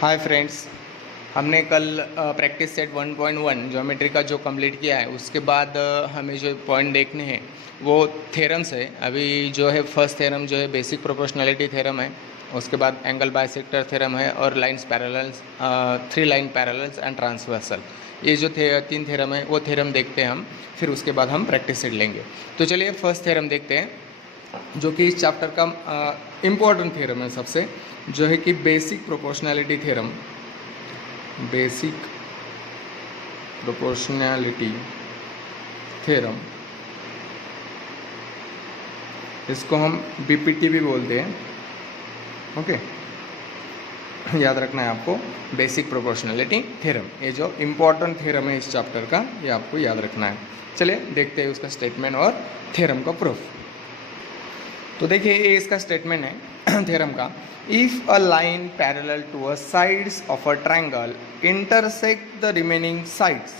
Hi friends, हमने कल practice set 1.1 geometry का जो कंप्लीट किया है उसके बाद हमें जो पॉइंट देखने हैं वो थ्योरम्स है। अभी जो है फर्स्ट थ्योरम जो है बेसिक प्रोपोर्शनैलिटी थ्योरम है, उसके बाद एंगल बाइसेक्टर थ्योरम है और lines parallels, 3 line parallels and transversal. ये जो तीन थ्योरम है वो थ्योरम देखते हैं हम, फिर उसके बाद हम प्रैक्टिस सेट लेंगे। तो चलिए फर्स्ट थ्योरम देखते हैं, जो कि इस चैप्टर का इम्पोर्टेंट थ्योरम है सबसे, जो है कि basic proportionality theorem. Basic proportionality theorem, इसको हम बीपीटी भी बोलते हैं। ओके, याद रखना है आपको, बेसिक प्रोपोर्शनैलिटी थ्योरम। ये जो इम्पोर्टेंट थ्योरम है इस चैप्टर का, ये आपको याद रखना है। चलिए देखते हैं उसका स्टेटमेंट और थ्योरम का प्रूफ। तो देखिए ये इसका स्टेटमेंट है थ्योरम का। If a line parallel to a sides of a triangle intersect the remaining sides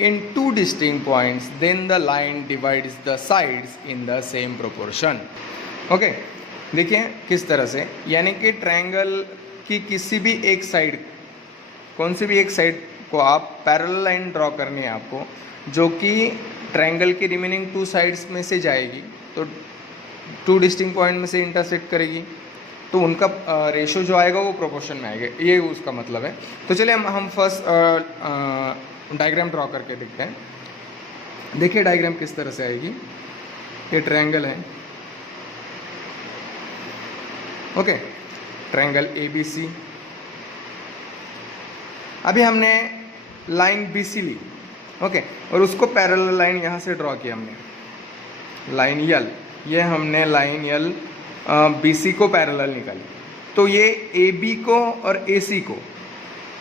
in 2 distinct points, then the line divides the sides in the same proportion. Okay, देखिए किस तरह से, यानी कि ट्रायंगल की किसी भी एक साइड, कौन सी भी एक साइड को आप पैरेलल लाइन ड्रॉ करनी है आपको, जो कि ट्रायंगल की रिमेनिंग 2 साइड्स में से जाएगी, तो 2 डिस्टिंक्ट पॉइंट में से इंटरसेक्ट करेगी, तो उनका रेशो जो आएगा वो प्रोपोर्शन में आएगा, ये उसका मतलब है। तो चलिए हम फर्स्ट डायग्राम ड्रॉ करके देखते हैं। देखिए डायग्राम किस तरह से आएगी। ये ट्रायंगल है, ओके, ट्रायंगल ABC। अभी हमने लाइन BC ली, ओके, और उसको पैरेलल लाइन यहाँ से ड्रॉ किया हमने, लाइन L। ये हमने लाइन L BC को पैरेलल निकाली, तो ये AB को और AC को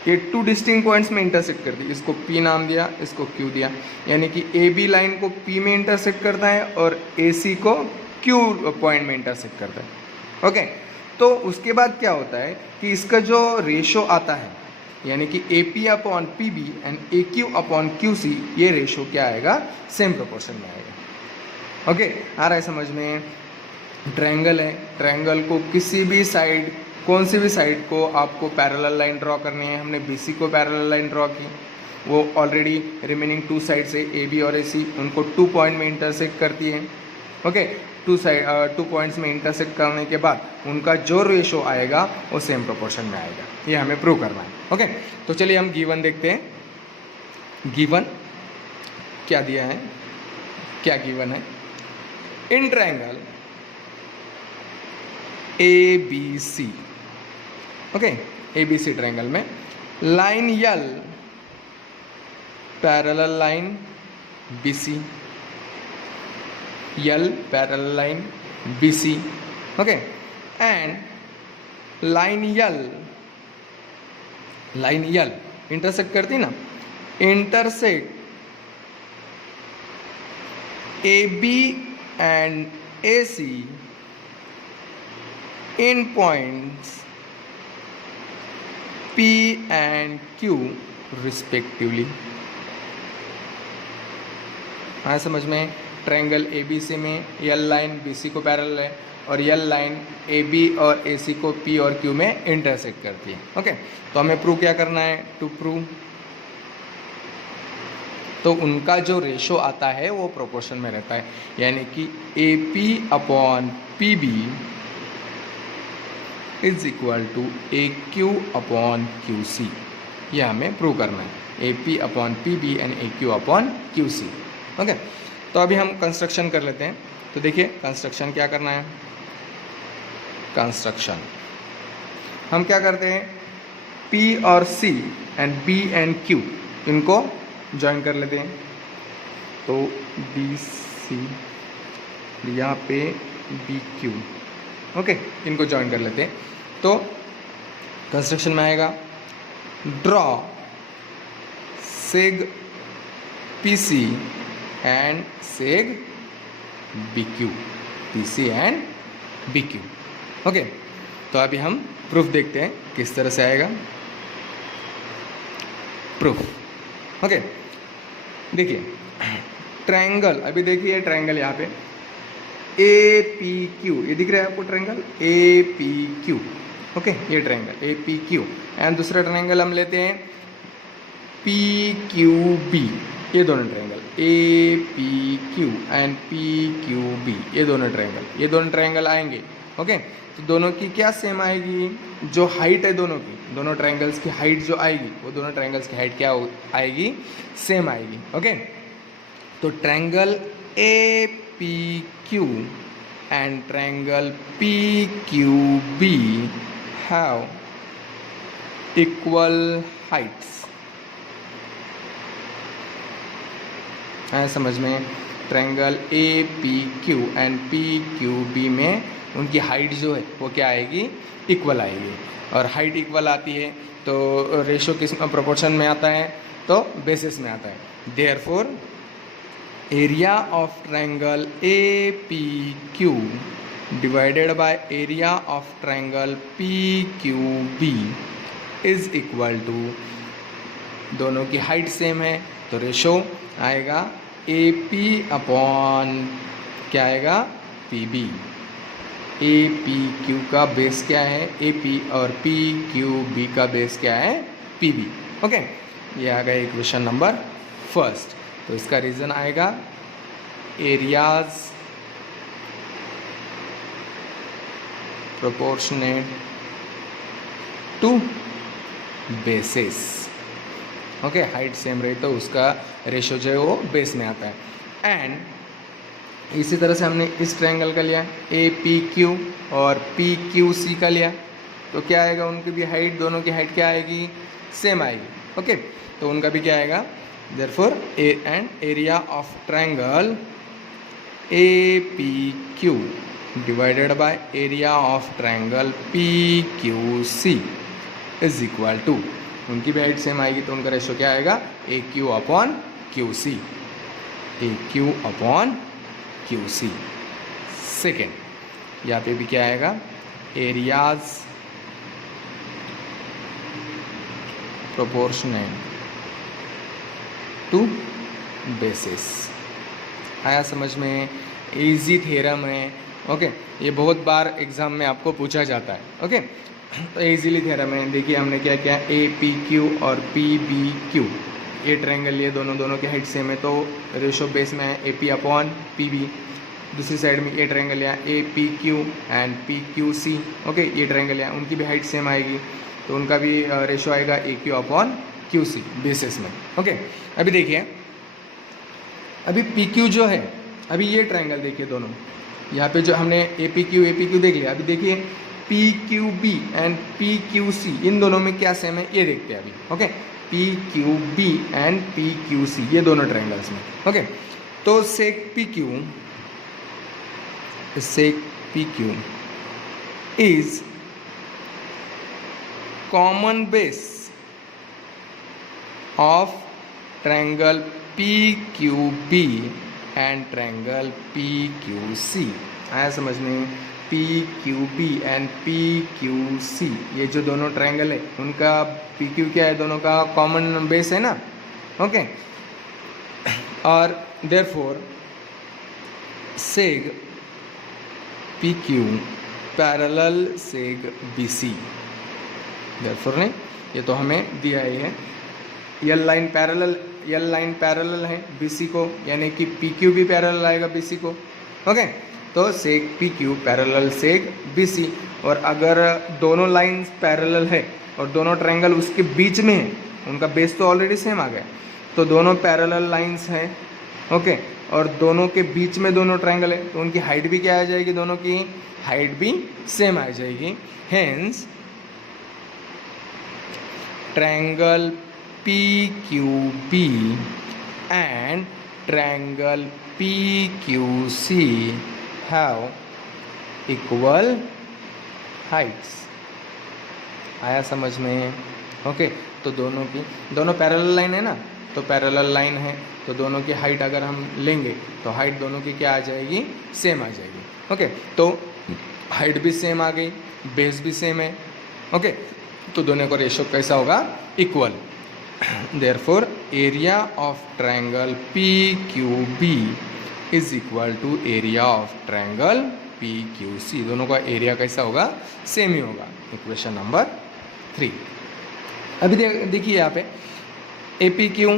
ये 2 डिस्टिंक्ट पॉइंट्स में इंटरसेक्ट कर दी। इसको P नाम दिया, इसको Q दिया, यानी कि AB लाइन को P में इंटरसेक्ट करता है और AC को Q पॉइंट में इंटरसेक्ट करता है। ओके, तो उसके बाद क्या होता है कि इसका जो रेशो आता है, यानी कि AP upon PB and AQ upon QC, ये रेशो क्या आएगा, सेम प्रोपोर्शन में आएगा। ओके, आ रहा है समझ में। ट्रायंगल है, ट्रायंगल को किसी भी साइड, कौन सी भी साइड को आपको पैरेलल लाइन ड्रॉ करनी है। हमने BC को पैरेलल लाइन ड्रॉ की, वो ऑलरेडी रिमेनिंग 2 साइड से AB और AC उनको 2 पॉइंट में इंटरसेक्ट करती है। ओके, 2 पॉइंट्स में इंटरसेक्ट करने के बाद उनका जो रेशो आएगा वो सेम प्रोपोर्शन में आएगा, ये हमें प्रूव करना है। ओके, तो चलिए हम गिवन देखते हैं। गिवन क्या दिया है, क्या गिवन है। In triangle ABC, okay, ABC triangle में line L parallel line BC, L parallel line BC, okay, and line L intersect करती ना, intersect AB and AC in points P and Q respectively। हाँ समझ में। Triangle ABC में L line BC को parallel है और L लाइन AB और AC को P और Q में इंटरसेक्ट करती है। ओके, तो हमें प्रूव क्या करना है, टू प्रूव, तो उनका जो रेशो आता है वो प्रोपोर्शन में रहता है, यानी कि AP upon PB is equal to AQ upon QC। यह हमें प्रूव करना है, AP upon PB and AQ upon QC। Okay, तो अभी हम कंस्ट्रक्शन कर लेते हैं। तो देखिए कंस्ट्रक्शन क्या करना है। कंस्ट्रक्शन हम क्या करते हैं, P और C and B and Q इनको ज्वाइन कर लेते हैं। तो BC, यहाँ पे BQ, ओके, इनको ज्वाइन कर लेते हैं। तो कंस्ट्रक्शन में आएगा, draw सेग PC and सेग BQ, PC and BQ। Okay, तो अभी हम प्रूफ देखते हैं किस तरह से आएगा प्रूफ। ओके, देखिए ट्रायंगल, अभी देखिए ट्रायंगल यहाँ पे APQ, ये दिख रहा है आपको ट्रायंगल APQ। ओके, ये triangle A P Q. And दूसरा ट्रायंगल हम लेते हैं पी क्यू बी। ये दोनों triangle A P Q and P Q B, ये दोनों ट्रायंगल आएंगे। ओके, तो दोनों की क्या सेम आएगी, जो हाइट है दोनों की, दोनों ट्रायंगल्स की हाइट जो आएगी वो दोनों ट्रायंगल्स की हाइट क्या आएगी, सेम आएगी। ओके, तो triangle A P Q and triangle P Q B have equal heights. है समझ में, triangle A P Q and P Q B में उनकी हाइट जो है वो क्या आएगी, इक्वल आएगी। और हाइट इक्वल आती है तो रेशो किस प्रोपोर्शन में आता है, तो बेसिस में आता है। Therefore area of triangle A P Q divided by area of triangle P Q B is equal to, दोनों की हाइट सेम है तो रेशो आएगा ए पी अपॉन क्या आएगा, P B. A P Q का बेस क्या है, ए पी, और पी क्यू बी का बेस क्या है, पी बी। ओके, ये आ गया इक्वेशन नंबर फर्स्ट। तो इसका रीज़न आएगा areas proportionate to bases. Okay, height same रही तो उसका रेशो जो है वो बेस में आता है। एंड इसी तरह से हमने इस ट्रायंगल का लिया ए पी क्यू और पी क्यू सी का लिया, तो क्या आएगा, उनकी भी हाइट, दोनों की हाइट क्या आएगी, सेम आएगी। ओके, तो उनका भी क्या आएगा, therefore and area of triangle A P Q divided by area of triangle P Q C is equal to, उनकी भी हाइट सेम आएगी तो उनका रेशो क्या आएगा, A Q upon Q C, A Q upon Q C. Second, यहाँ पे भी क्या आएगा, एरियाज प्रोपोर्शनेट टू बेसिस। आया समझ में, इजी थ्योरम है। ओके, ये बहुत बार एग्जाम में आपको पूछा जाता है। ओके, तो इजीली थ्योरम है। देखिए हमने क्या किया, ए पी क्यू और पी बी क्यू, ये ट्रायंगल लिए, दोनों की हाइट सेम है तो रेशो बेस में है A P upon P B. दूसरी साइड में ये ट्रायंगल लिया A P Q and P Q C. Okay, ये ट्रायंगल लिया, उनकी भी हाइट सेम आएगी तो उनका भी रेशो आएगा A Q upon Q C basis में। ओके, अभी देखिए, अभी पी क्यू जो है, अभी ये ट्रायंगल देखिए, दोनों यहाँ पे जो हमने ए पी क्यू देख लिया। अभी देखिए P Q B and P Q C, इन दोनों में क्या सेम है ये देखते हैं अभी। Okay, P Q B and P Q C, ये दोनों ट्रायंगल्स में। ओके, तो सेक P Q is common base of triangle P Q B and triangle P Q C. आया समझ में, P Q B and P Q C, ये जो दोनों ट्रायंगल है उनका पी क्यू क्या है, दोनों का कॉमन बेस है ना। ओके, और therefore seg P Q parallel seg B C. Therefore नहीं, ये तो हमें दिया ही है, यल लाइन पैरेलल है बी सी को, यानी कि पी क्यू भी पैरेलल आएगा बी सी को। ओके, तो सेक P Q parallel seg B C, और अगर दोनों लाइंस पैरेलल है और दोनों ट्रायंगल उसके बीच में है, उनका बेस तो ऑलरेडी सेम आ गया, तो दोनों पैरेलल लाइंस हैं। ओके, और दोनों के बीच में दोनों ट्रायंगल है तो उनकी हाइट भी क्या आ जाएगी, दोनों की हाइट भी सेम आ जाएगी। Hence triangle P Q B and triangle P Q C have equal heights. आया समझ में। ओके, तो दोनों पैरेलल लाइन है ना, तो पैरेलल लाइन है तो दोनों की हाइट अगर हम लेंगे तो हाइट दोनों की क्या आ जाएगी, सेम आ जाएगी। ओके, तो हाइट भी सेम आ गई, बेस भी सेम है। ओके, तो दोनों का रेशो कैसा होगा, equal. Therefore area of triangle P Q B is equal to area of triangle P Q C, दोनों का एरिया कैसा होगा, सेम ही होगा। Equation number 3। अभी देखिए यहाँ पे A P Q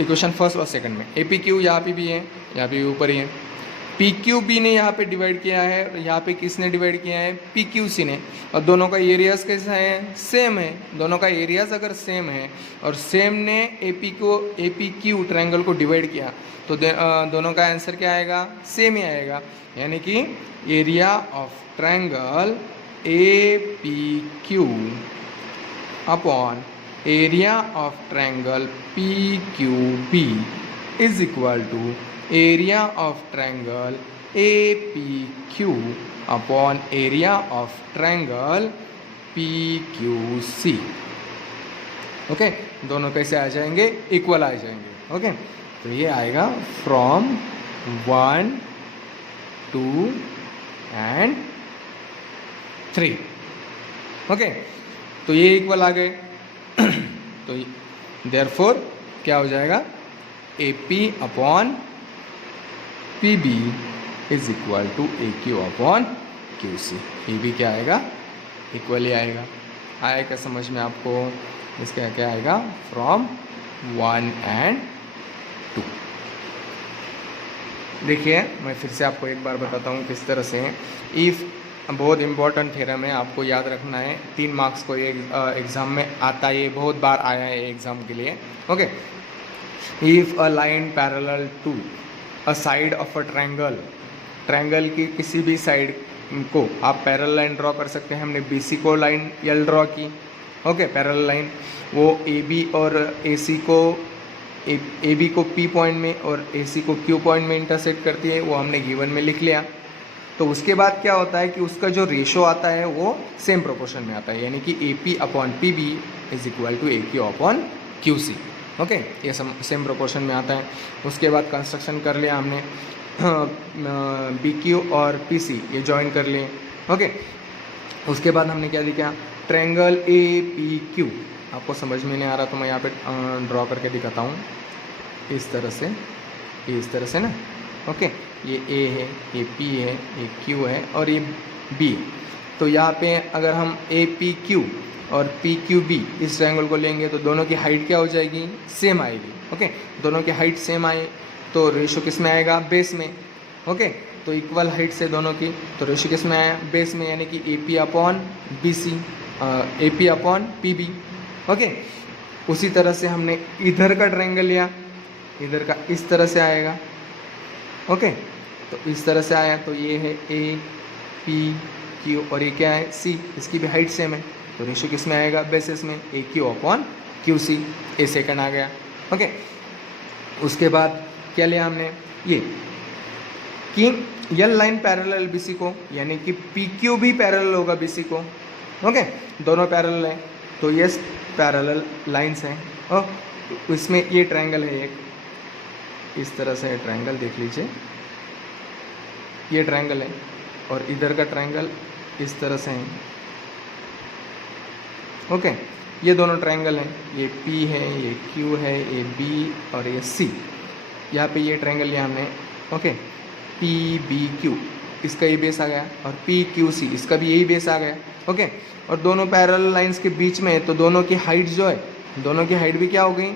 equation first और सेकंड में ए पी क्यू यहाँ पे भी है, यहाँ पे भी ऊपर ही है। पी क्यू बी ने यहाँ पे डिवाइड किया है और यहाँ पे किसने डिवाइड किया है, पी क्यू सी ने। और दोनों का एरियाज कैसा है, सेम है। दोनों का एरियाज अगर सेम है और सेम ने ए पी क्यू ट्रायंगल को डिवाइड किया तो दोनों का आंसर क्या आएगा, सेम ही आएगा। यानी कि area of triangle A P Q upon area of triangle P Q B is equal to area of triangle A P Q upon area of triangle P Q C. Okay, दोनों कैसे आ जाएंगे, equal आ जाएंगे। Okay, तो ये आएगा from 1 2 and 3। Okay, तो ये इक्वल आ गए। तो देयरफॉर क्या हो जाएगा, A P upon P B is equal to A Q upon Q C. ये भी क्या आएगा, इक्वल ही आएगा। आया क्या समझ में आपको, इसका क्या आएगा, फ्रॉम 1 एंड 2। देखिए मैं फिर से आपको एक बार बताता हूँ किस तरह से। इफ़ बहुत इंपॉर्टेंट थ्योरम है, आपको याद रखना है। 3 मार्क्स को ये एग्ज़ाम में आता है, ये बहुत बार आया है एग्ज़ाम के लिए। Okay, if a line parallel to a side of a triangle, triangle की किसी भी साइड को आप पैरेलल लाइन ड्रॉ कर सकते हैं। हमने BC को लाइन L ड्रॉ की। ओके, पैरेलल लाइन वो AB और AC को AB को P पॉइंट में और AC को Q पॉइंट में इंटरसेक्ट करती है, वो हमने गिवन में लिख लिया। तो उसके बाद क्या होता है कि उसका जो रेशो आता है वो सेम प्रोपोर्शन में आता है, यानी कि AP upon PB is equal to AQ upon QC। Okay, ये सेम प्रोपोर्शन में आता है। उसके बाद कंस्ट्रक्शन कर लिया हमने, BQ और PC ये जॉइन कर लिए। ओके, उसके बाद हमने क्या लिखा, ट्रायंगल APQ। आपको समझ में नहीं आ रहा तो मैं यहाँ पे ड्रॉ करके दिखाता हूँ। इस तरह से ना। ओके, ये A है, ये P है, ये Q है और ये B। तो यहाँ पे अगर हम APQ और PQB इस ट्रायंगल को लेंगे तो दोनों की हाइट क्या हो जाएगी, सेम आएगी। ओके, दोनों की हाइट सेम आए तो रेशो किस में आएगा, बेस में। ओके, तो इक्वल हाइट से दोनों की, तो रेशो किस में आया, बेस में, यानी कि AP upon BC, AP upon PB। Okay, उसी तरह से हमने इधर का ट्रायंगल लिया, इधर का इस तरह से आएगा। ओके, तो इस तरह से आया तो ये है APQ और ये क्या है C, इसकी भी हाइट सेम है तो रेशो किस में आएगा, बेसिस में, AQ अपॉन QC। ए सेकंड आ गया। ओके, उसके बाद क्या लिया हमने, ये कि यल लाइन पैरेलल BC को, यानी कि PQ भी पैरेलल होगा BC को। ओके, दोनों पैरेलल हैं तो ये पैरेलल लाइंस हैं। और इसमें ये ट्रायंगल है एक, इस तरह से ट्रायंगल देख लीजिए, ये ट्रायंगल है और इधर का ट्रायंगल इस तरह से है। ओके, ये दोनों ट्रायंगल हैं, ये P है, ये Q है, ये B और ये C। यहाँ पे ये ट्रायंगल लिया हमने। ओके, PBQ इसका ये बेस आ गया और PQC इसका भी यही बेस आ गया। ओके, और दोनों पैरेलल लाइंस के बीच में है तो दोनों की हाइट जो है, दोनों की हाइट भी क्या हो गई,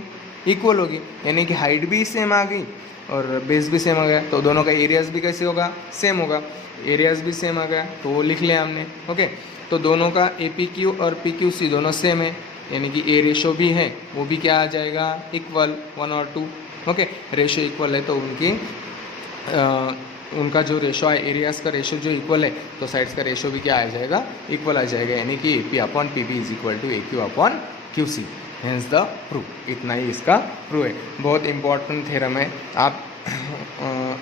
इक्वल होगी, यानी कि हाइट भी सेम आ गई और बेस भी सेम आ गया। तो दोनों का एरियाज भी कैसे होगा, सेम होगा। एरियाज भी सेम आ गया तो वो लिख लिया हमने। ओके, तो दोनों का APQ और PQC दोनों सेम है, यानी कि ए रेशो भी है, वो भी क्या आ जाएगा, इक्वल 1 और 2। ओके, रेशो इक्वल है तो उनका जो रेशो है, एरियाज का रेशो जो इक्वल है तो साइड्स का रेशो भी क्या आ जाएगा, इक्वल आ जाएगा, यानी कि AP upon PB is equal to AQ upon QC। Hence the proof. इतना ही इसका प्रूफ है। बहुत इंपॉर्टेंट थ्योरम है, आप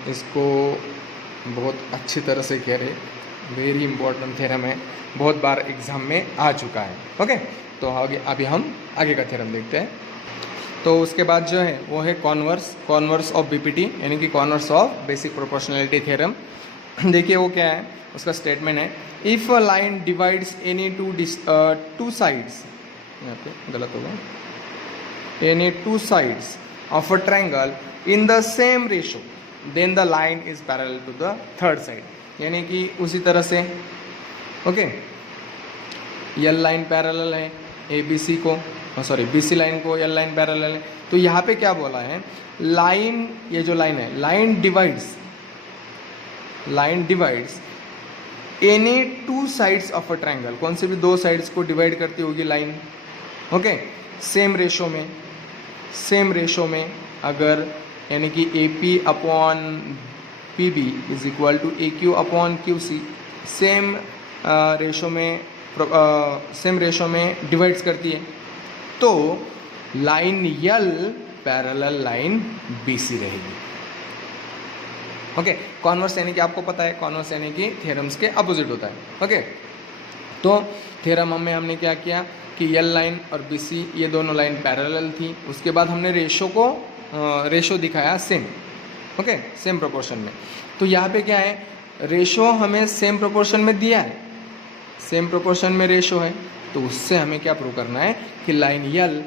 इसको बहुत अच्छी तरह से कह रहे, वेरी इंपॉर्टेंट थ्योरम है, बहुत बार एग्जाम में आ चुका है। ओके, तो आगे अभी हम आगे का थ्योरम देखते हैं। तो उसके बाद जो है वो है कॉन्वर्स ऑफ BPT, यानी कि converse of basic proportionality theorem. देखिए वो क्या है, उसका स्टेटमेंट है, if a line divides any two sides, यहाँ पे गलत होगा, any two sides of a triangle in the same ratio then the line is parallel to the third side. यानी कि उसी तरह से, ओके, यल लाइन पैरेलल है ए बी सी को, सॉरी बी सी लाइन को यल लाइन पैरेलल है। तो यहाँ पे क्या बोला है, लाइन, ये जो लाइन है, line divides any two sides of a triangle, कौन से भी दो साइड्स को डिवाइड करती होगी लाइन, ओके, सेम रेशो में अगर, यानी कि A P upon P B is equal to A Q upon Q C, same ratio में डिवाइड्स करती है, तो लाइन यल पैरेलल लाइन बी सी रहेगी। ओके, कॉन्वर्स यानी कि आपको पता है, कॉन्वर्स यानी कि थ्योरम्स के अपोजिट होता है। ओके, तो थ्योरम में हमने क्या किया कि यल लाइन और बी सी ये दोनों लाइन पैरेलल थी, उसके बाद हमने रेशो दिखाया सेम, ओके, सेम प्रोपोर्शन में। तो यहाँ पे क्या है, रेशो हमें सेम प्रोपोर्शन में दिया है, सेम प्रोपोर्शन में रेशो है, तो उससे हमें क्या प्रूव करना है कि लाइन यल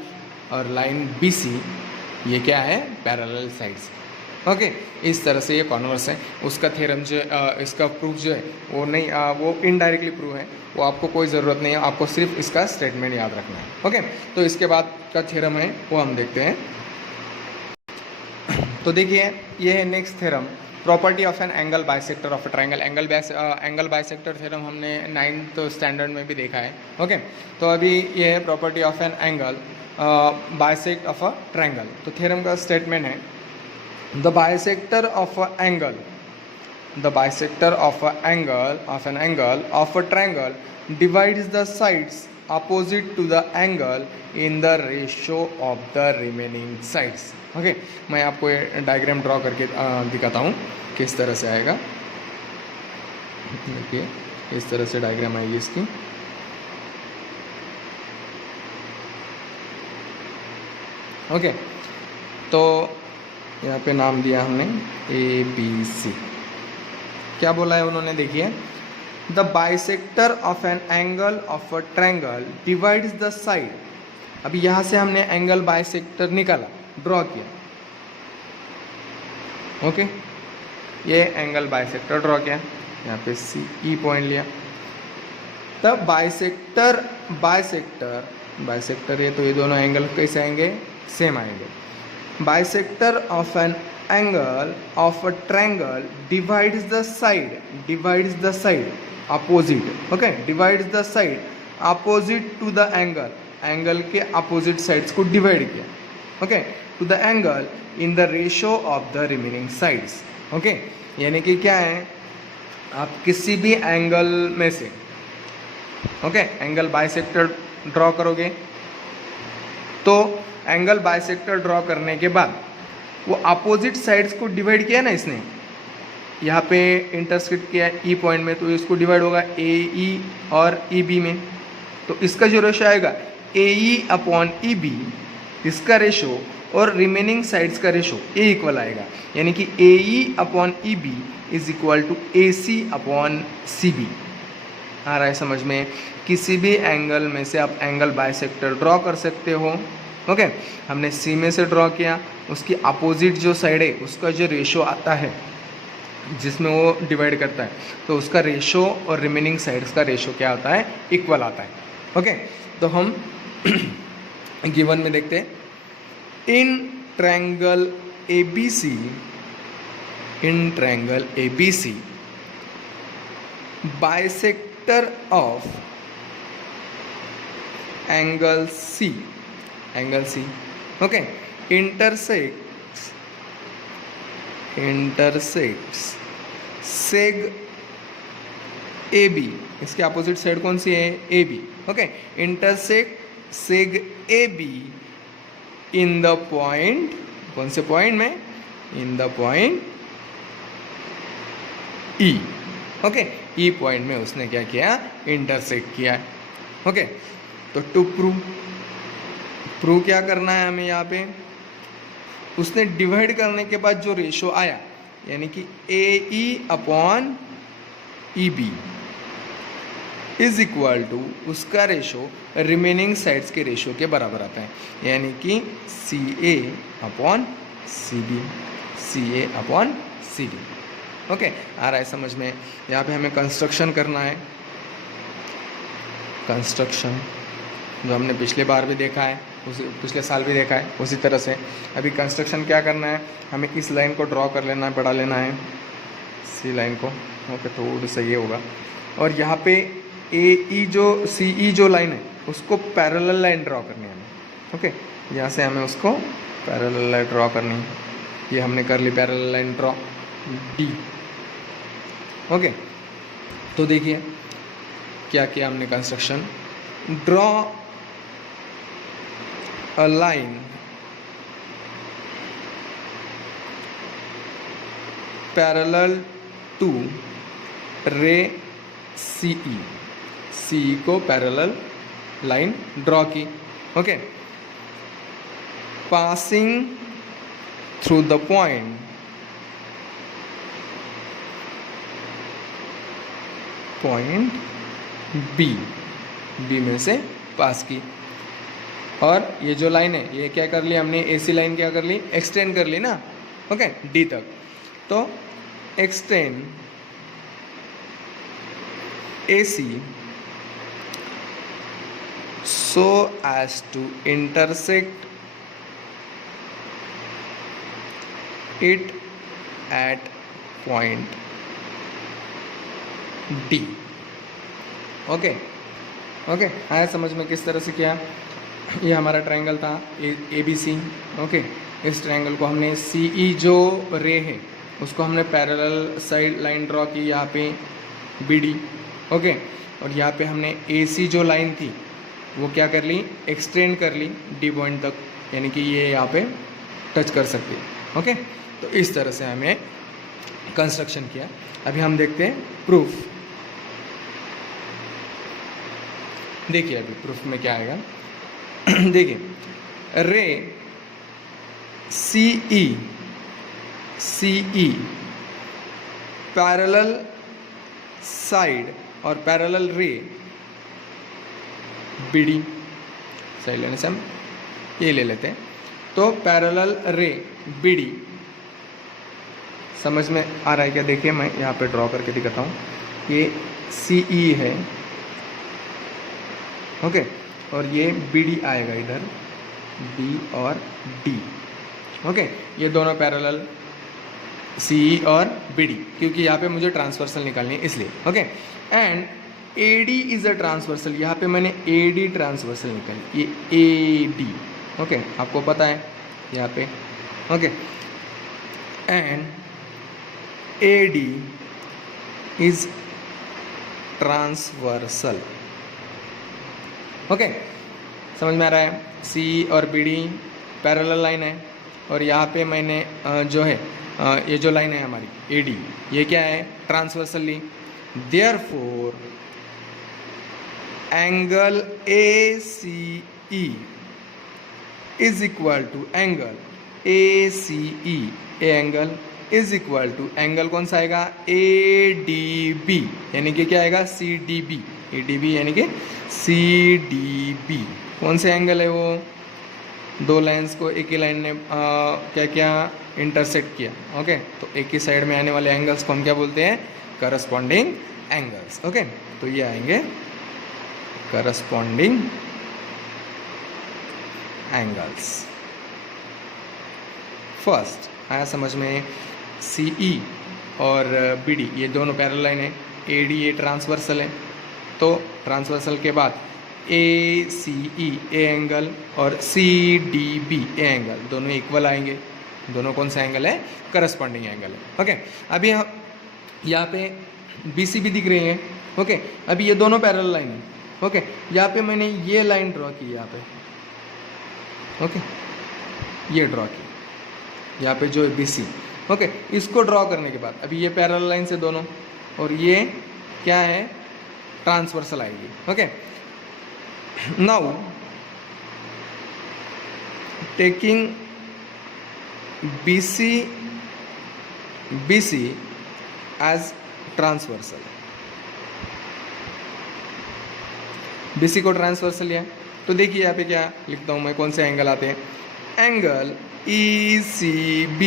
और लाइन बी सी ये क्या है, पैरेलल साइड्स। ओके, इस तरह से ये कॉन्वर्स है। उसका थ्योरम जो इसका प्रूफ जो है वो नहीं, वो इनडायरेक्टली प्रूव है, वो आपको कोई ज़रूरत नहीं है, आपको सिर्फ इसका स्टेटमेंट याद रखना है। ओके, तो इसके बाद का थ्योरम है वो हम देखते हैं। तो देखिए, ये है next theorem, property of an angle bisector of a triangle. Angle bisector theorem हमने 9th स्टैंडर्ड में भी देखा है। ओके, तो अभी ये है property of an angle bisect of a triangle. तो थ्योरम का स्टेटमेंट है, the bisector of a angle of a triangle divides the sides opposite to the angle in the ratio of the remaining sides। Okay, मैं आपको ये diagram draw करके दिखाता हूँ किस तरह से आएगा। देखिए, इस तरह से डायग्राम आएगी इसकी। ओके, तो यहाँ पे नाम दिया हमने ए बी सी। क्या बोला है उन्होंने, देखिए, the bisector of an angle of a triangle divides the side. अभी यहाँ से हमने एंगल बाइसेक्टर निकाला, ड्रॉ किया। ओके, ये एंगल बाइसेक्टर ड्रॉ किया, यहाँ पे सी ई पॉइंट लिया। तब बाइसेक्टर ये, तो ये दोनों एंगल कैसे आएंगे, सेम आएंगे। Bisector of an angle of a triangle divides the side opposite. Okay, divides the side opposite to the angle के अपोजिट साइड्स को डिवाइड किया। Okay, to the angle in the ratio of the remaining sides. Okay, यानी कि क्या है, आप किसी भी एंगल में से, ओके, एंगल बाइसेक्टर ड्रॉ करोगे, तो एंगल बाइसेक्टर ड्रॉ करने के बाद वो अपोजिट साइड्स को डिवाइड किया ना इसने, यहाँ पे इंटरसेक्ट किया ई पॉइंट में, तो इसको डिवाइड होगा ए ई और ई बी में। तो इसका जो रेशो आएगा A E upon E B, इसका रेशो और रिमेनिंग साइड्स का रेशो ए इक्वल आएगा, यानी कि A E upon E B is equal to A C upon C B. आ रहा है समझ में? किसी भी एंगल में से आप एंगल बाइसेक्टर ड्रॉ कर सकते हो। ओके, हमने सी में से ड्रॉ किया, उसकी अपोजिट जो साइड है उसका जो रेशो आता है जिसमें वो डिवाइड करता है, तो उसका रेशो और रिमेनिंग साइड्स का रेशो क्या आता है, इक्वल आता है। ओके, तो हम गिवन में देखते हैं, in triangle A B C bisector of angle C, okay, intersects seg A B, इसके अपोजिट साइड कौन सी है, A B. Okay, intersect seg A B in the point, कौन से पॉइंट में, in the point E. Okay, E point में उसने क्या किया, इंटरसेक्ट किया है। ओके, तो टू प्रूव क्या करना है हमें, यहाँ पे उसने डिवाइड करने के बाद जो रेशो आया, यानी कि A E upon E B is equal to उसका रेशो रिमेनिंग साइड्स के रेशो के बराबर आता है, यानी कि C A upon C B, okay, आ रहा है समझ में? यहाँ पे हमें कंस्ट्रक्शन करना है। कंस्ट्रक्शन, जो हमने पिछले बार भी देखा है, उसी पिछले साल भी देखा है, उसी तरह से अभी कंस्ट्रक्शन क्या करना है, हमें इस लाइन को ड्रॉ कर लेना है, बढ़ा लेना है सी लाइन को। ओके, थोड़ा सा ये होगा, और यहाँ पे सी ई जो लाइन है उसको पैरेलल लाइन ड्रॉ करनी है हमें। ओके, यहाँ से हमें उसको पैरेलल लाइन ड्रॉ करनी है। ये हमने कर ली parallel line draw D. Okay, तो देखिए क्या किया हमने construction, draw a line parallel to ray CE को पैरेलल लाइन ड्रॉ की। Okay, passing through the point B में से पास की, और ये जो लाइन है ये क्या कर ली हमने, एसी लाइन क्या कर ली, एक्सटेंड कर ली ना। ओके, डी तक, तो extend AC so as to intersect it at point D। Okay okay, आया समझ में किस तरह से किया। ये हमारा ट्रायंगल था ABC। ओके, इस ट्रायंगल को हमने CE जो रे है उसको हमने पैरेलल साइड लाइन ड्रॉ की यहाँ पे BD। ओके, और यहाँ पे हमने AC जो लाइन थी वो क्या कर ली, एक्सटेंड कर ली D पॉइंट तक, यानी कि ये यहाँ पे टच कर सकती है। ओके, तो इस तरह से हमें कंस्ट्रक्शन किया। अभी हम देखते हैं प्रूफ। देखिए अभी प्रूफ में क्या आएगा। देखिए, रे CE पैरेलल साइड और पैरेलल रे BD, साइड लेने से हम ये ले लेते हैं, तो पैरेलल रे BD समझ में आ रहा है क्या। देखिए मैं यहाँ पे ड्रॉ करके दिखाता हूँ, ये CE है। ओके, और ये BD आएगा इधर, B और D। ओके, ये दोनों पैरेलल CE और BD, क्योंकि यहाँ पे मुझे ट्रांसवर्सल निकालनी है इसलिए। Okay, and AD is a transversal, यहाँ पे मैंने AD ट्रांसवर्सल निकाली, ये AD। ओके, आपको पता है यहाँ पे। Okay, and AD is transversal. Okay, समझ में आ रहा है। CE और BD पैरेलल लाइन है, और यहाँ पे मैंने जो है ये जो लाइन है हमारी AD, ये क्या है, ट्रांसवर्सल ली। Therefore angle ACE is equal to angle ACE, a angle is equal to angle कौन सा आएगा, ADB, यानी कि क्या आएगा, CDB। ADB यानी कि CDB। कौन से एंगल है वो, दो लाइंस को एक ही लाइन ने क्या क्या इंटरसेक्ट किया। ओके, तो एक ही साइड में आने वाले एंगल्स को हम क्या बोलते हैं, करस्पॉन्डिंग एंगल्स। ओके, तो ये आएंगे करस्पॉन्डिंग एंगल्स। फर्स्ट आया समझ में, CE और BD ये दोनों पैरेलल लाइन है, AD ये ट्रांसवर्सल है, तो ट्रांसवर्सल के बाद ACE ए एंगल और CDB ए एंगल दोनों इक्वल आएंगे। दोनों कौन सा एंगल है, करस्पॉन्डिंग एंगल है। ओके, अभी हम यहाँ पे BC भी दिख रही है। ओके, अभी ये दोनों पैरेलल लाइन है। ओके, यहाँ पे मैंने ये लाइन ड्रॉ की यहाँ पे। ओके, ये ड्रॉ की यहाँ पे जो है BC। ओके, इसको ड्रॉ करने के बाद अभी ये पैरेलल लाइन से दोनों, और ये क्या है, ट्रांसवर्सल आएगी। Okay, now taking BC as transversal, BC को ट्रांसवर्सल लिया, तो देखिए यहाँ पे क्या लिखता हूँ मैं, कौन से एंगल आते हैं, एंगल ECB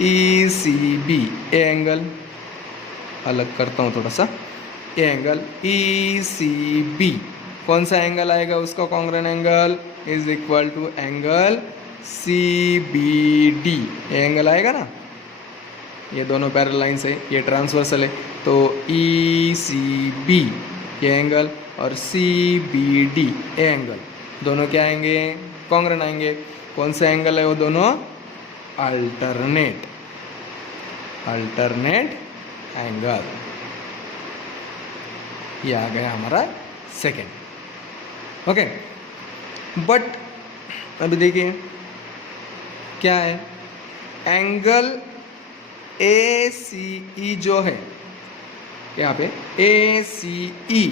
ए एंगल, अलग करता हूँ थोड़ा सा, ए एंगल ECB कौन सा एंगल आएगा उसका congruent angle is equal to angle CBD। ये एंगल आएगा ना, ये दोनों पैरेलल लाइंस है, ये ट्रांसवर्सल है, तो ECB ये एंगल और CBD ये एंगल दोनों क्या आएंगे, कॉन्ग्रुएंट आएंगे। कौन सा एंगल है वो दोनों, अल्टरनेट एंगल। ये आ गया हमारा सेकेंड। ओके, बट अभी देखिए क्या है, एंगल ACE जो है यहाँ पे ACE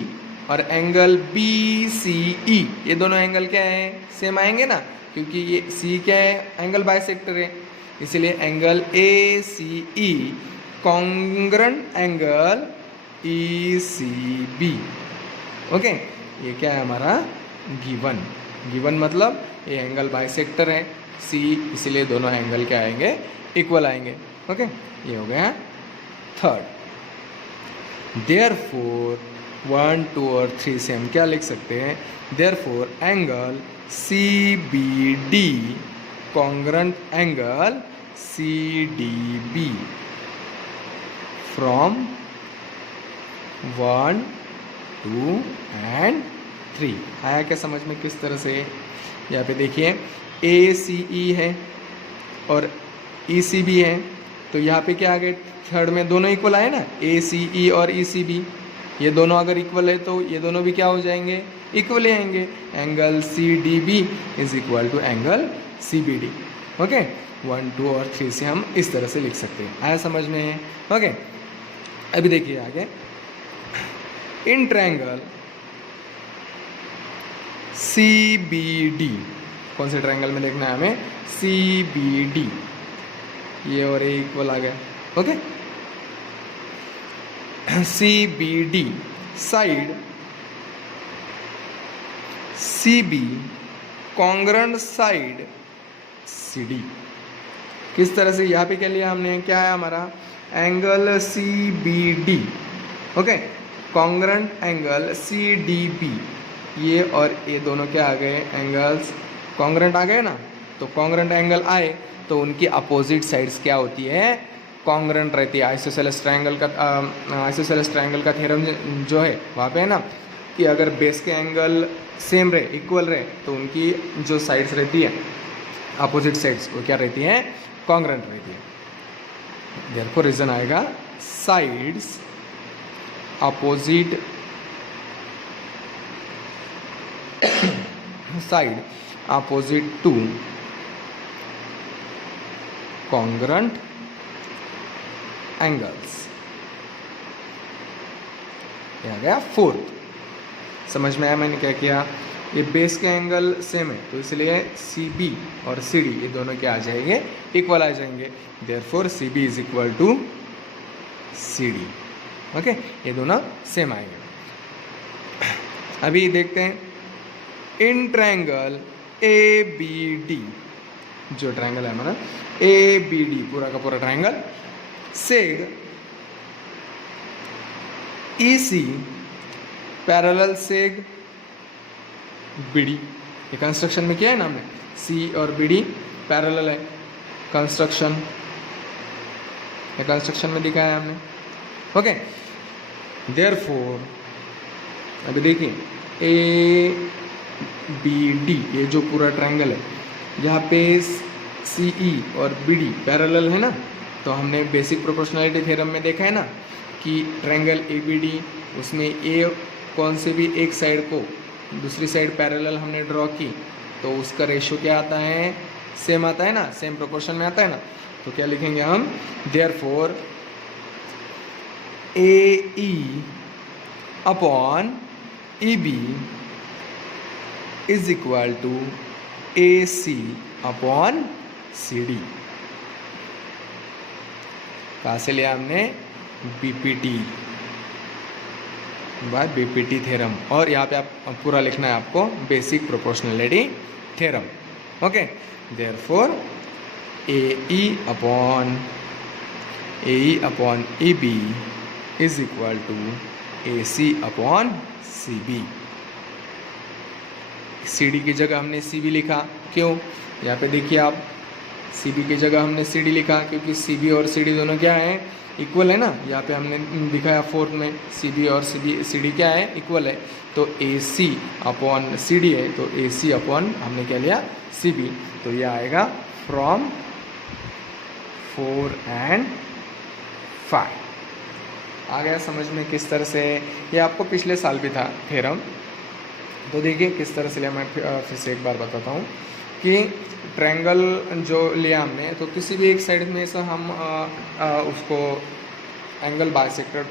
और एंगल BCE ये दोनों एंगल क्या है, सेम आएंगे ना, क्योंकि ये C क्या है, एंगल बाइसेक्टर है, इसलिए angle ACE congruent angle ECB। Okay, ये क्या है हमारा गिवन मतलब ये एंगल बाइसेक्टर है C, इसलिए दोनों एंगल क्या आएंगे, इक्वल आएंगे। ओके, ये हो गया थर्ड। देयरफॉर 1, 2 और 3 से हम क्या लिख सकते हैं, therefore angle CBD congruent angle CDB from 1, 2 and 3। आया क्या समझ में किस तरह से? यहाँ पे देखिए ACE है और ECB है, तो यहाँ पे क्या आ गए, थर्ड में दोनों इक्वल आए ना, ACE और ECB, ये दोनों अगर इक्वल है तो ये दोनों भी क्या हो जाएंगे, इक्वल ही आएंगे। Angle CDB is equal to angle CBD। Okay, 1, 2 और 3 से हम इस तरह से लिख सकते हैं। आया समझ में? ओके, अभी देखिए आगे, इन ट्रायंगल CBD, कौन से ट्रायंगल में देखना है हमें, CBD, ये और ये इक्वल आ गया। Okay, CBD side CB congruent side CD। किस तरह से, यहाँ पे क्या लिया हमने, क्या है हमारा angle CBD, okay, congruent angle CDB, ये और ये दोनों क्या आ गए, एंगल्स कॉन्ग्रुएंट आ गए ना। तो कॉन्ग्रुएंट एंगल आए तो उनकी अपोजिट साइड्स क्या होती है, कॉन्ग्रुएंट रहती है। आइसोसेलेस ट्रायंगल का थ्योरम जो है वहाँ पे है ना, कि अगर बेस के एंगल सेम रहे, इक्वल रहे, तो उनकी जो साइड्स रहती है, अपोजिट साइड्स, वो क्या रहती हैं, कॉन्ग्रुएंट रहती है। देयरफॉर रीजन आएगा sides opposite side opposite two congruent angles. ये आ गया फोर्थ। समझ में आया मैंने क्या किया, ये बेस के एंगल सेम है तो इसलिए CB और CD ये दोनों क्या आ जाएंगे, इक्वल आ जाएंगे। Therefore CB is equal to CD। Okay, ये दोनों सेम आएंगे। अभी देखते हैं इन ट्रायंगल ABD, जो ट्रायंगल है हमारा ABD, पूरा का पूरा triangle, seg EC parallel seg BD। ये कंस्ट्रक्शन में क्या है ना, हमने C और BD पैरेलल है, कंस्ट्रक्शन, ये कंस्ट्रक्शन में दिखाया है हमने। ओके, देयरफॉर अभी देखिए ABD, ये जो पूरा ट्रायंगल है, यहाँ पे CE और BD पैरेलल है ना, तो हमने बेसिक प्रोपोर्शनलिटी थ्योरम में देखा है ना कि ट्रायंगल ABD, उसमें A कौन से भी एक साइड को दूसरी साइड पैरेलल हमने ड्रॉ की तो उसका रेशियो क्या आता है, सेम आता है ना, सेम प्रोपोर्शन में आता है ना। तो क्या लिखेंगे हम, therefore AE upon EB is equal to AC upon CD। कहाँ से लिया हमने, BPT बाय BPT थ्योरम, और यहाँ पे आप पूरा लिखना है आपको, basic proportionality theorem. Okay, therefore AE upon EB is equal to AC upon CB। C D की जगह हमने सी बी लिखा, क्यों? यहाँ पे देखिए आप, सी बी की जगह हमने सी डी लिखा क्योंकि सी बी और सी डी दोनों क्या है, इक्वल है ना। यहाँ पे हमने दिखाया फोर्थ में सी बी और सी डी क्या है, इक्वल है। तो ए सी अपॉन सी डी है, तो ए सी अपॉन हमने क्या लिया, सी बी। तो ये आएगा फ्रॉम 4 and 5। आ गया समझ में किस तरह से? ये आपको पिछले साल भी था थ्योरम। तो देखिए किस तरह से लिया, मैं फिर से एक बार बताता हूँ कि ट्रायंगल जो लिया हमने, तो किसी भी एक साइड में से हम उसको एंगल बाइसेक्टर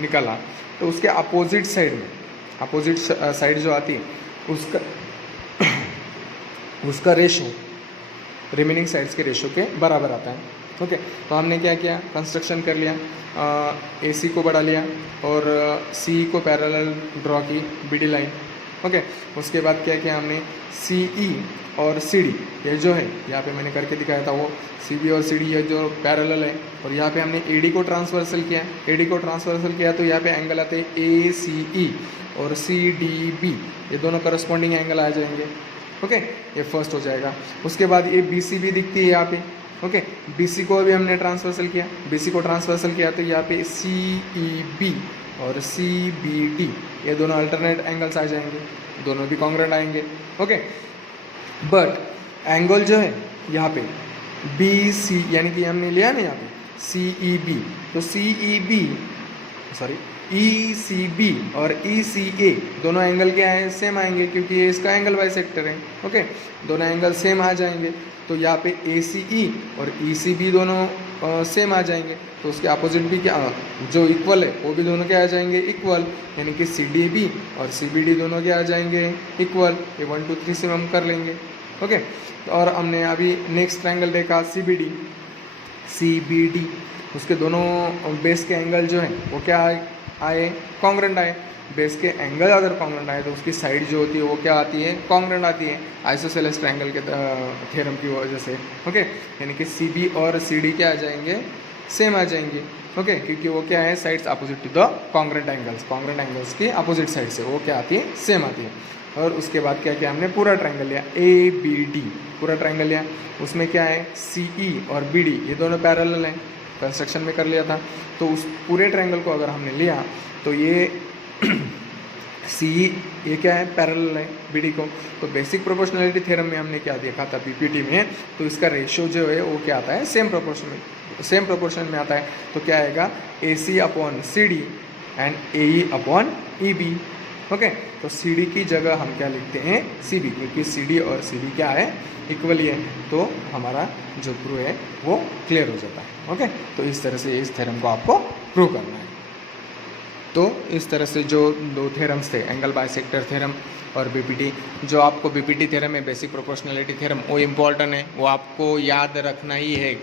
निकाला, तो उसके अपोजिट साइड में, अपोजिट साइड जो आती है उसका रेशो रिमेनिंग साइड्स के रेशो के बराबर आता है। ओके, तो हमने क्या किया, कंस्ट्रक्शन कर लिया, ए सी को बढ़ा लिया और सी को पैरेलल ड्रॉ की बी डी लाइन। ओके, उसके बाद क्या किया हमने, सी ई और सी डी, ये जो है यहाँ पे मैंने करके दिखाया था, वो सी बी और सी डी ये जो पैरेलल है, और यहाँ पे हमने ए डी को ट्रांसवर्सल किया। ए डी को ट्रांसवर्सल किया तो यहाँ पे एंगल आते हैं ए सी ई और सी डी बी, ये दोनों करस्पॉन्डिंग एंगल आ जाएंगे। ओके, ये फर्स्ट हो जाएगा। उसके बाद ये बी सी भी दिखती है यहाँ पे। ओके, बी सी को अभी हमने ट्रांसवर्सल किया, बी सी को ट्रांसवर्सल किया तो यहाँ पे सी ई बी और सी बी डी, ये दोनों अल्टरनेट एंगल्स आ जाएंगे, दोनों भी कॉन्ग्रुएंट आएंगे। ओके, बट एंगल जो है यहाँ पे बी सी, यानी कि हमने लिया ना यहाँ पे सी ई बी, तो सी ई बी सॉरी ई सी बी और ई सी ए दोनों एंगल क्या है, सेम आएंगे, क्योंकि ये इसका एंगल बाइसेक्टर है। ओके, दोनों एंगल सेम आ जाएंगे, तो यहाँ पे ए सी ई और ई सी बी दोनों सेम आ जाएंगे, तो उसके अपोजिट भी क्या, जो इक्वल है वो भी दोनों क्या आ जाएंगे, इक्वल, यानी कि सी डी बी और सी बी डी दोनों क्या आ जाएंगे, इक्वल। ये 1 2 3 से हम कर लेंगे। ओके, और हमने अभी नेक्स्ट ट्रायंगल देखा C B D, C B D, उसके दोनों बेस के एंगल जो है वो क्या आए, कॉन्ग्रुएंट आए। बेस के एंगल अगर कॉन्ग्रुएंट आए तो उसकी साइड जो होती है वो क्या आती है, कॉन्ग्रुएंट आती है, आइसोसेलेस ट्रायंगल के थ्योरम की वजह से। ओके, यानी कि सी बी और सी डी क्या आ जाएंगे, सेम आ जाएंगे। ओके, क्योंकि वो क्या है, sides opposite to the congruent angles, congruent angles की अपोजिट साइड से वो क्या आती है, सेम आती है। और उसके बाद क्या किया हमने, पूरा ट्रायंगल लिया, ए बी डी पूरा ट्रायंगल लिया, उसमें क्या है, सी ई और बी डी ये दोनों पैरेलल हैं, कंस्ट्रक्शन में कर लिया था। तो उस पूरे ट्रायंगल को अगर हमने लिया तो ये सी ये क्या है, पैरेलल है बी डी को। तो बेसिक प्रोपोर्शनलिटी थ्योरम में हमने क्या देखा था पीपीटी में, तो इसका रेशियो जो है वो क्या आता है, सेम प्रोपोर्शन में आता है। तो क्या आएगा, A C upon C D and A E upon E B. Okay, तो सी डी की जगह हम क्या लिखते हैं, सी बी, क्योंकि सी डी और सी बी क्या है, इक्वली है। तो हमारा जो प्रूव है वो क्लियर हो जाता है। ओके, तो इस तरह से इस थ्योरम को आपको प्रूव करना है। तो इस तरह से जो दो थ्योरम्स थे, एंगल बाइसेक्टर थ्योरम और बीपीटी, जो आपको बीपीटी थ्योरम है, बेसिक प्रोपोर्शनलिटी थ्योरम, वो इम्पॉर्टेंट है, वो आपको याद रखना ही है,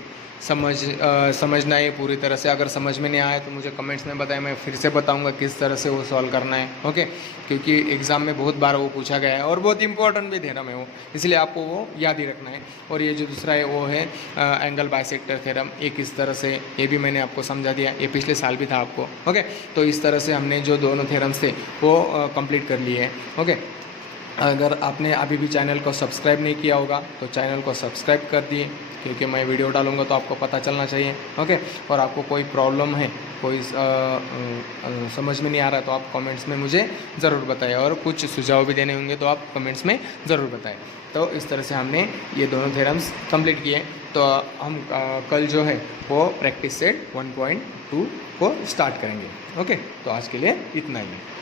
समझना है पूरी तरह से। अगर समझ में नहीं आया तो मुझे कमेंट्स में बताएं, मैं फिर से बताऊंगा किस तरह से वो सॉल्व करना है। ओके, क्योंकि एग्ज़ाम में बहुत बार वो पूछा गया है और बहुत इंपॉर्टेंट भी थ्योरम है वो, इसलिए आपको वो याद ही रखना है। और ये जो दूसरा है वो है एंगल बाइसेक्टर थ्योरम, ये किस तरह से, ये भी मैंने आपको समझा दिया, ये पिछले साल भी था आपको। ओके, तो इस तरह से हमने जो दोनों थ्योरम्स थे वो कंप्लीट कर लिए हैं। ओके, अगर आपने अभी भी चैनल को सब्सक्राइब नहीं किया होगा तो चैनल को सब्सक्राइब कर दिए, क्योंकि मैं वीडियो डालूंगा तो आपको पता चलना चाहिए। ओके, और आपको कोई प्रॉब्लम है, कोई समझ में नहीं आ रहा तो आप कमेंट्स में मुझे ज़रूर बताएं, और कुछ सुझाव भी देने होंगे तो आप कमेंट्स में ज़रूर बताएं। तो इस तरह से हमने ये दोनों थ्योरम्स कंप्लीट किए। तो हम कल जो है वो प्रैक्टिस सेट 1.2 को स्टार्ट करेंगे। ओके, तो आज के लिए इतना ही है।